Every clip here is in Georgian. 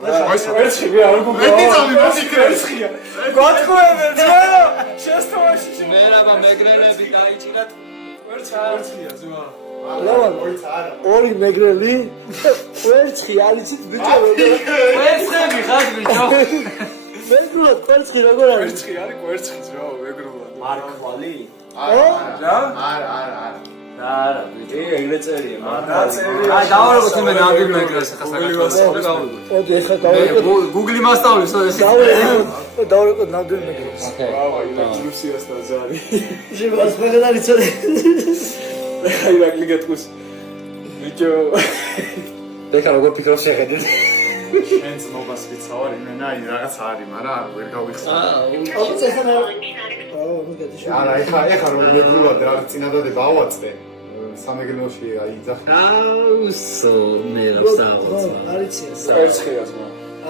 ვერცხია არ გუგო. ვერცხია. გათხოვებენ ძმა. შესთავაში შე. მერაბა მეგრელები დაიჭირათ. ვერცხია ძმა. ლევან ორი მეგრელი ვერცხი ალიცით ბიჭო ვერცხები ხარ ბიჭო. მეგრულად ვერცხი როგორ არის? ვერცხი არის ვერცხი ძმა მეგრულად. მარქვალი? რა? არა ბიჭო. ეგრე წერია. რა წერია? აი დავარებოთ მე ნამდვილ მეგრელს ახლა საქართველოს. ოდი ეხა გავაკეთე Google მასწავლის ეს. დავაკეთე ნამდვილ მეგრელს ვავა ილუზიას ნაზარი. შევას მეგრელი წოდე აი რა გიგეთქოს. ბიჭო ეხლა როგორ ფიქრობს შეხედეთ? შენს მობას ვიცავარ იმენა აი რაღაც არის, მაგრამ ვერ გავიხსნა. არა, ეხა რომ მეგრულად რა წინადადება ავაწყე. სამეგრელოში აი ძახ. აუსო მე რა ვსაუბრობ. არიცია ვერცხია ძმა.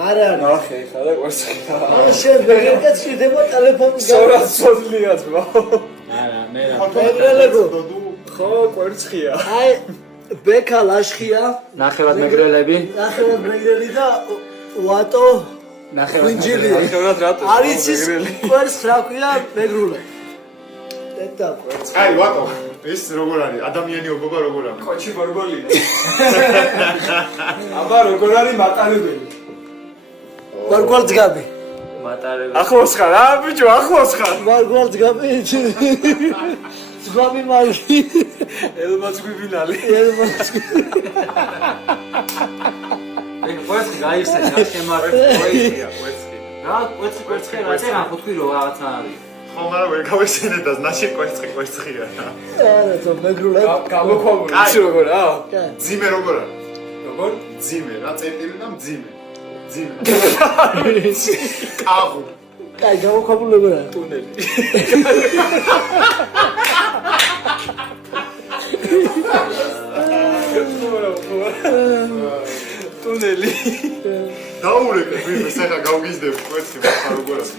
არა არა ნახე ეხლა და ვერცხია. არა შენ მეგრელს შედება ტელეფონის სორად სოდლია ძმა. არა მე რა. მეგრელებო ხო, ვერცხია. აი ბექა ლაშხია ნახევად მეგრელები. ნახევად მეგრელი და ვატო ხვინჯილი ნახევრად რატო? არის ის კვერცხს რა ქვია მეგრული დედა კვერცხი აი ვატო ეს როგორ არის? ადამიანი ობობა როგორ არის? კოჩი ბორბოლია. აბა როგორ არის მატარებელი? ვარგვალ ძგაბი მატარები. ახლოს ხარ, აა ბიჭო, ახლოს ხარ. ვარგვალ ძგაბი ძგაბი მალკი ელმაცგვიბინალი. ეგ ვერცხი გაიხსნა შემარ. ვერცხია, ვერცხი. რა ვერცხი რა წერა ხუთი რო რაღაცა არის. ხო, მაგრამ ვერ გავეშინეთ და ნაში კვერცხია. არა თო მეგრულად გამოქვაბული ის როგორ რა? ძიმე როგორ არის? როგორ? ძიმე რა წერტილი და მძიმე. ძიმე. კაღუ. კაი გამოქვაბული როგორ არის ტუნელი. ტუნელი. დაურეკე ვინმე, ახლა გავგიზდები კვერცხი, მაგრამ როგორ არის?